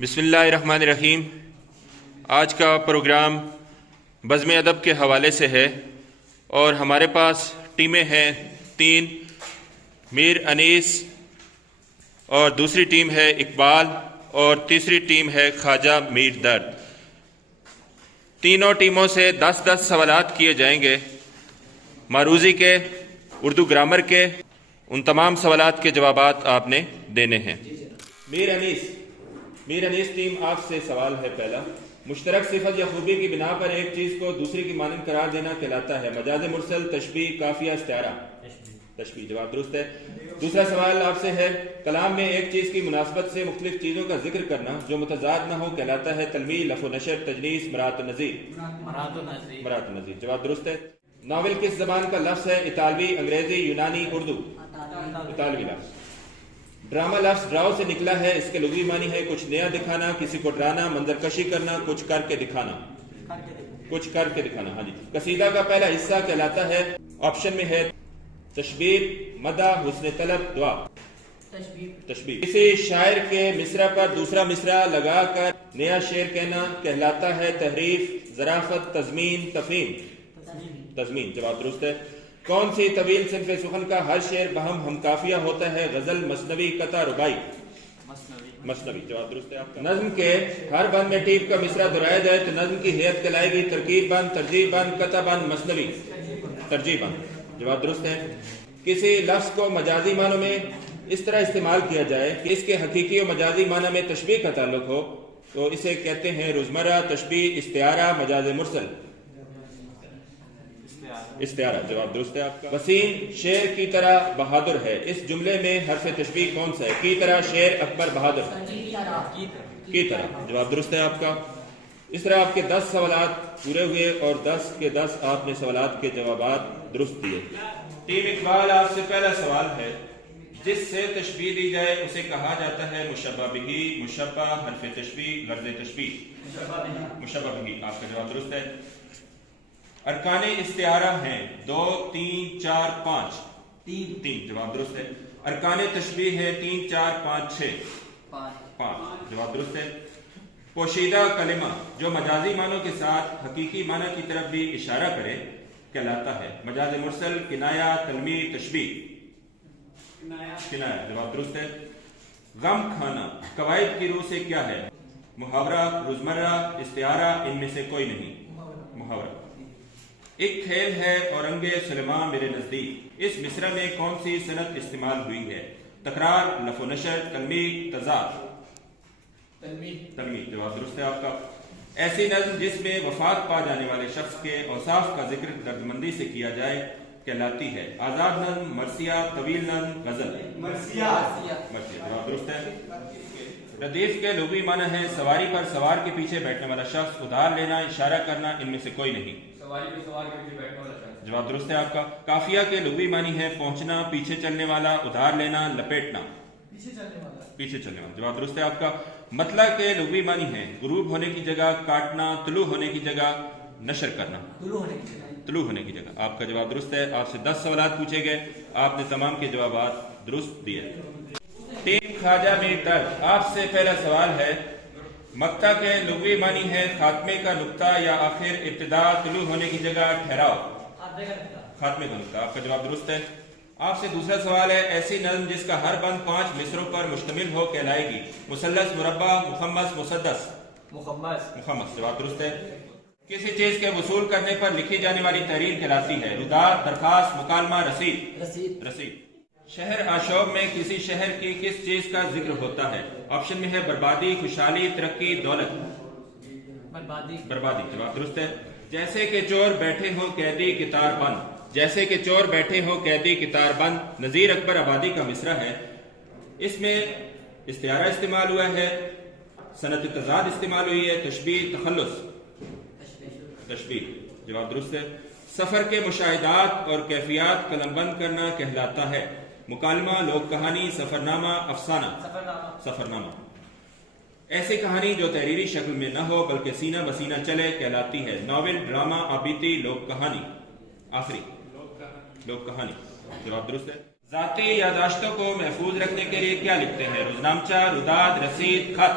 بسم اللہ الرحمن الرحیم۔ آج کا پروگرام بزم ادب کے حوالے سے ہے اور ہمارے پاس ٹیمیں ہیں تین، میر انیس اور دوسری ٹیم ہے اقبال اور تیسری ٹیم ہے خواجہ میر درد۔ تینوں ٹیموں سے 10 سوالات کیے جائیں گے، معروضی کے، اردو گرامر کے۔ ان تمام سوالات کے جوابات آپ نے دینے ہیں۔ میر انیس ٹیم آپ سے سوال ہے پہلا۔ مشترک صفت یا خوبی کی بنا پر ایک چیز کو دوسری کی مانند قرار دینا کہلاتا ہے؟ مجاز مرسل، تشبیہ، قافیہ، استعارہ؟ تشبیہ، جواب درست ہے۔ دوسرا سوال آپ سے ہے، کلام میں ایک چیز کی مناسبت سے مختلف چیزوں کا ذکر کرنا جو متضاد نہ ہو کہلاتا ہے؟ تلمیح، لف و نشر، تجنیس، مرات و نظیر؟ مرات و نظیر، جواب درست ہے۔ ناول کس زبان کا لفظ ہے؟ اطالوی، انگریزی، یونانی، اردو؟ اطالوی لفظ۔ ڈرامہ لفظ ڈراؤ سے نکلا ہے، اس کے لغوی معنی ہے کچھ نیا دکھانا، کسی کو ڈرانا، منظر کشی کرنا، کچھ کر کے دکھانا؟ کچھ کر کے دکھانا، ہاں جی۔ قصیدہ کا پہلا حصہ کہلاتا ہے؟ آپشن میں ہے تشبیر، مدح، حسن طلب، دعا؟ تشبیر۔ کسی شاعر کے مصرع پر دوسرا مصرع لگا کر نیا شعر کہنا کہلاتا ہے؟ تحریف، ظرافت، تضمین، تفہیم؟ تضمین، جواب درست ہے۔ کون سی طویل صنف سخن کا ہر شعر بہم ہم قافیہ ہوتا ہے؟ غزل، مثنوی، قطع، رباعی؟ مثنوی، جواب درست ہے آپ کا۔ نظم کے ہر بند میں ٹیپ کا مصرع دہرایا جائے تو نظم کی ہیئت کہلائے گی؟ ترکیب بند، ترجیح بند، قطع بند، مثنوی؟ ترجیح بند، جواب درست ہے۔ کسی لفظ کو مجازی معنوں میں اس طرح استعمال کیا جائے کہ اس کے حقیقی و مجازی معنی میں تشبیہ کا تعلق ہو تو اسے کہتے ہیں روزمرہ، تشبیہ، استعارہ، مجاز مرسل؟ استعارہ، جواب درست ہے آپ کا۔ وسیم شیر کی طرح بہادر ہے، اس جملے میں حرف تشبیہ کون سا ہے؟ کی طرح، شیر، اکبر، بہادر؟ کی طرح، جواب درست ہے آپ کا۔ اس طرح آپ کے 10 سوالات پورے ہوئے اور 10 کے 10 آپ نے سوالات کے جوابات درست دیے۔ ٹیم اقبال آپ سے پہلا سوال ہے، جس سے تشبیہ دی جائے اسے کہا جاتا ہے مشبہ بہ، مشبہ، حرف تشبیہ، لفظ تشبیہ؟ مشبہ بہ، آپ کا جواب درست ہے۔ ارکان استعارہ ہیں 2، 3، 4، 5؟ 3، جواب درست ہے۔ ارکان تشبیہ ہے 3، 4، 5، 6؟ 5، جواب درست ہے۔ پوشیدہ کلمہ جو مجازی معنوں کے ساتھ حقیقی معنی کی طرف بھی اشارہ کرے کہلاتا ہے؟ مجاز مرسل، کنایہ، تلمیح، تشبیہ؟ کنایہ، جواب درست ہے۔ غم کھانا قواعد کی روح سے کیا ہے؟ محاورہ، روزمرہ، استعارہ، ان میں سے کوئی نہیں؟ محاورہ۔ ایک کھیل ہے اورنگ سلیماں میرے نزدیک، اس مصرع میں کون سی صنعت استعمال ہوئی ہے؟ تکرار، لف و نشر، تلمیح، تضاد؟ تلمیح، جواب درست ہے آپ کا۔ ایسی نظم جس میں وفات پا جانے والے شخص کے اوصاف کا ذکر دردمندی سے کیا جائے کہلاتی ہے؟ آزاد نظم، مرثیہ، طویل نظم، غزل؟ مرثیہ، جواب درست ہے۔ ردیف کے لغوی معنی ہے سواری پر سوار کے پیچھے بیٹھنے والا شخص، ادھار لینا، اشارہ کرنا، ان میں سے کوئی نہیں؟ سواری پر سوار کے پیچھے بیٹھنے والا شخص، جواب درست ہے آپ کا۔ قافیہ کے لغوی معنی ہے پہنچنا، پیچھے چلنے والا، ادھار لینا، لپیٹنا؟ پیچھے چلنے والا، جواب درست ہے آپ کا۔ مطلع کے لغوی معنی ہے غروب ہونے کی جگہ کاٹنا، طلوع ہونے کی جگہ نشر کرنا؟ طلوع ہونے کی جگہ، آپ کا جواب درست ہے۔ آپ سے 10 سوالات پوچھے گئے، آپ نے تمام کے جوابات درست دیے۔ ٹیم خواجہ میر درد آپ سے پہلا سوال ہے، مقطع کے لغوی معنی ہے خاتمے کا نقطہ یا آخر، ابتدا، طلوع ہونے کی جگہ، ٹھہراؤ؟ خاتمے کا نقطہ، آپ کا جواب درست ہے۔ آپ سے دوسرا سوال ہے، ایسی نظم جس کا ہر بند 5 مصروں پر مشتمل ہو کہلائے گی؟ مثلث، مربع، مخمس، مسدس؟ مخمس، جواب درست ہے۔ کسی چیز کے وصول کرنے پر لکھی جانے والی تحریر کہلاتی ہے؟ روداد، درخواست، مکالمہ، رسید؟ شہر آشوب میں کسی شہر کی کس چیز کا ذکر ہوتا ہے؟ آپشن میں ہے بربادی، خوشحالی، ترقی، دولت؟ بربادی، جواب درست ہے۔ جیسے کہ چور بیٹھے ہوں قیدی کتار بند، جیسے کہ چور بیٹھے ہوں قیدی کتار بند نذیر اکبر آبادی کا مصرع ہے، اس میں استعارہ استعمال ہوا ہے، صنعت تضاد استعمال ہوئی ہے، تشبیہ، تخلص؟ تشبیہ، جواب درست ہے۔ سفر کے مشاہدات اور کیفیات قلم بند کرنا کہلاتا ہے؟ مکالمہ، لوک کہانی، سفرنامہ، افسانہ؟ سفرنامہ۔ ایسی کہانی جو تحریری شکل میں نہ ہو بلکہ سینہ بسینہ چلے کہلاتی ہے؟ ناول، ڈرامہ، آبیتی، لوک کہانی؟ آخری، لوک کہانی، جواب درست ہے۔ ذاتی یادداشتوں کو محفوظ رکھنے کے لیے کیا لکھتے ہیں؟ روزنامچہ، روداد، رسید، خط؟